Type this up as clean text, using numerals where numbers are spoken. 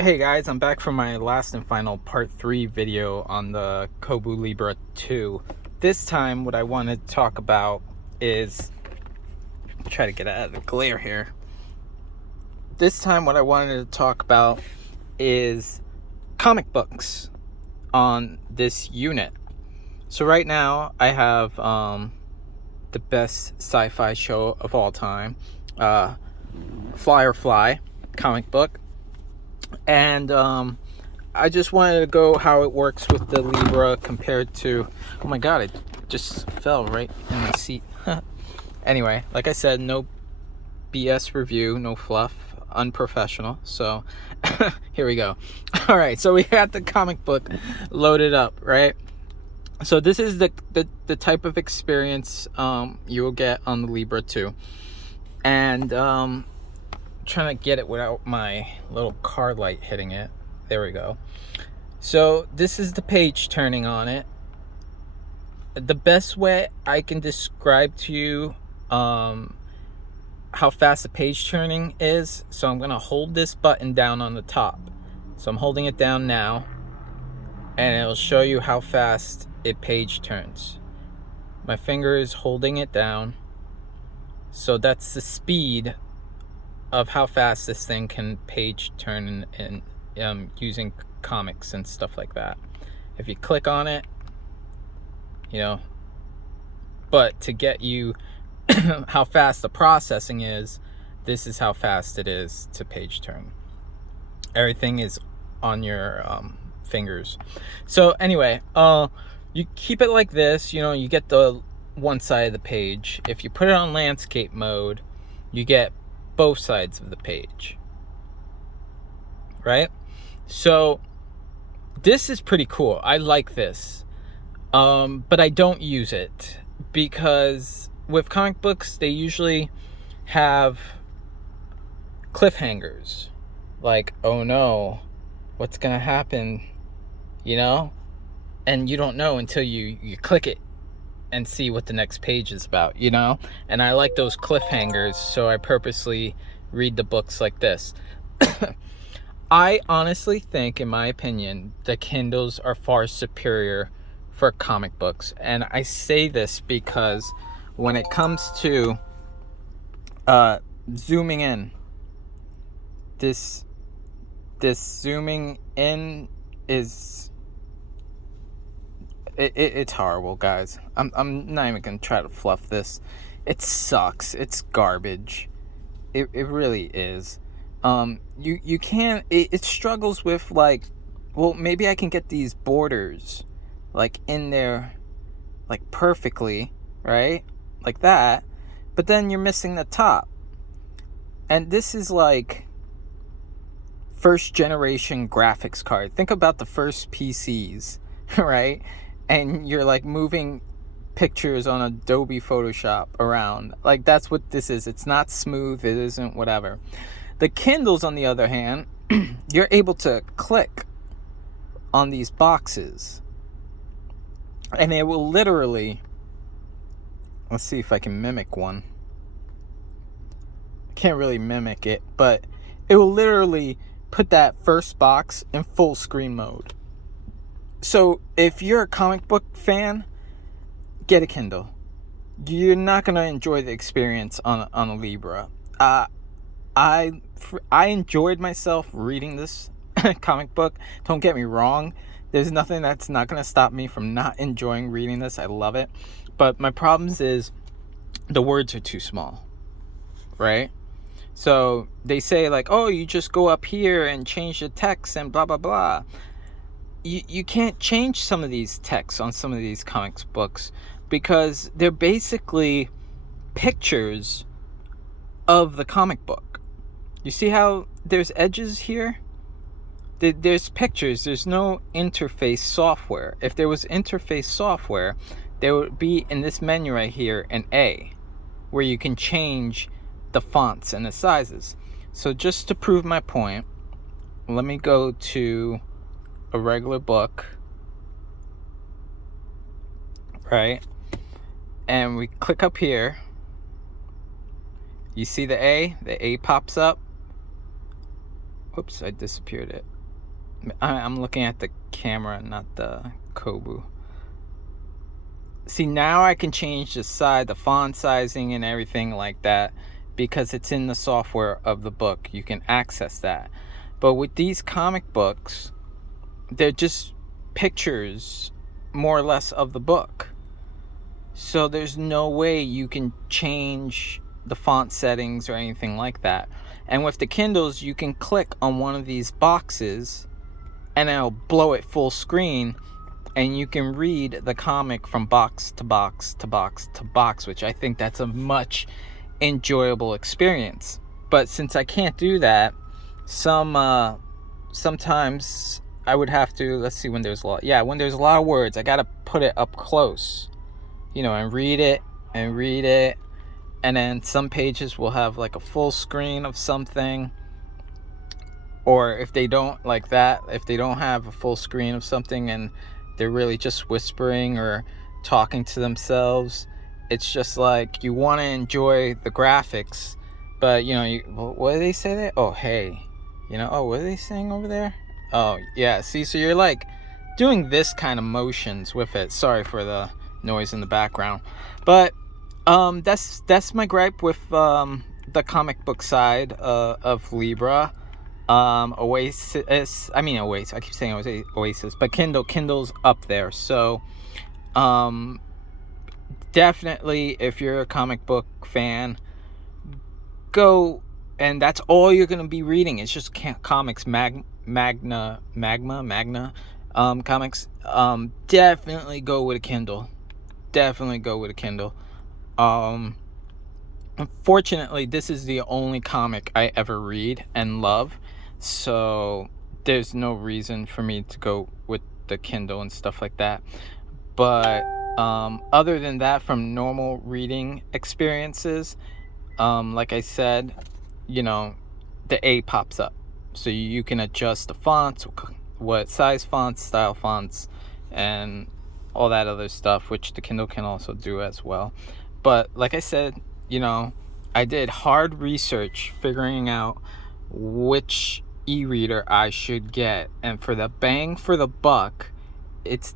Hey guys, I'm back for my last and final part 3 video on the Kobo Libra 2. This time what I want to talk about is, try to get out of the glare here. This time what I wanted to talk about is comic books on this unit. So right now I have the best sci-fi show of all time, Fly comic book. And I just wanted to go how it works with the Libra compared to, oh my god, it just fell right in my seat. Anyway, like I said, no BS review, no fluff, unprofessional. So here we go. All right, so we got the comic book loaded up, right? So this is the type of experience you will get on the Libra 2. And trying to get it without my little car light hitting it. There we go. So this is the page turning on it. The best way I can describe to you how fast the page turning is, so I'm gonna hold this button down on the top. So I'm holding it down now, and it'll show you how fast it page turns. My finger is holding it down, so that's the speed of how fast this thing can page turn in using comics and stuff like that. If you click on it, but to get you how fast the processing is, this is how fast it is to page turn. Everything is on your fingers. So anyway, you keep it like this, you get the one side of the page. If you put it on landscape mode, you get both sides of the page, right? So this is pretty cool. I like this, but I don't use it because with comic books they usually have cliffhangers, like, oh no, what's gonna happen, and you don't know until you click it and see what the next page is about, and I like those cliffhangers, so I purposely read the books like this. I honestly think, in my opinion, the Kindles are far superior for comic books, and I say this because when it comes to zooming in, this zooming in is it's horrible, guys. I'm not even gonna try to fluff this. It sucks. It's garbage. It really is. You can't. It struggles with, like, well, maybe I can get these borders like in there, like perfectly, right, like that. But then you're missing the top, and this is like first generation graphics card. Think about the first PCs, right? And you're like moving pictures on Adobe Photoshop around. Like, that's what this is. It's not smooth. It isn't whatever. The Kindles, on the other hand, you're able to click on these boxes, and it will literally, let's see if I can mimic one. I can't really mimic it, but it will literally put that first box in full screen mode. So if you're a comic book fan, get a Kindle. You're not gonna enjoy the experience on a Libra. I enjoyed myself reading this comic book. Don't get me wrong. There's nothing that's not gonna stop me from not enjoying reading this. I love it. But my problems is the words are too small, right? So they say, like, oh, you just go up here and change the text and blah blah blah. You can't change some of these texts on some of these comics books because they're basically pictures of the comic book. You see how there's edges here? There's pictures. There's no interface software. If there was interface software, there would be, in this menu right here, an A, where you can change the fonts and the sizes. So just to prove my point, let me go to a regular book, right? And we click up here. You see the A pops up. Whoops, I disappeared it. I'm looking at the camera, not the kobo. See, now I can change the font sizing and everything like that because it's in the software of the book. You can access that. But with these comic books, they're just pictures more or less of the book. So there's no way you can change the font settings or anything like that. And with the Kindles, you can click on one of these boxes and it'll blow it full screen, and you can read the comic from box to box to box to box, which I think that's a much enjoyable experience. But since I can't do that, sometimes I would have to, let's see, when there's a lot of words, I gotta put it up close, and read it, and then some pages will have like a full screen of something. Or if they don't like that, if they don't have a full screen of something and they're really just whispering or talking to themselves, it's just like you want to enjoy the graphics, but what do they say there? Oh, hey, oh, what are they saying over there? Oh, yeah, see, so you're like doing this kind of motions with it. Sorry for the noise in the background, but that's my gripe with the comic book side of Libra. Oasis, I keep saying Oasis, but Kindle's up there. So definitely, if you're a comic book fan, go, and that's all you're going to be reading. It's just comics, magma comics. Definitely go with a Kindle. Unfortunately, this is the only comic I ever read and love, so there's no reason for me to go with the Kindle and stuff like that. But other than that, from normal reading experiences, like I said, the A pops up, so you can adjust the fonts, what size fonts, style fonts, and all that other stuff, which the Kindle can also do as well. But like I said, I did hard research figuring out which e-reader I should get, and for the bang for the buck, it's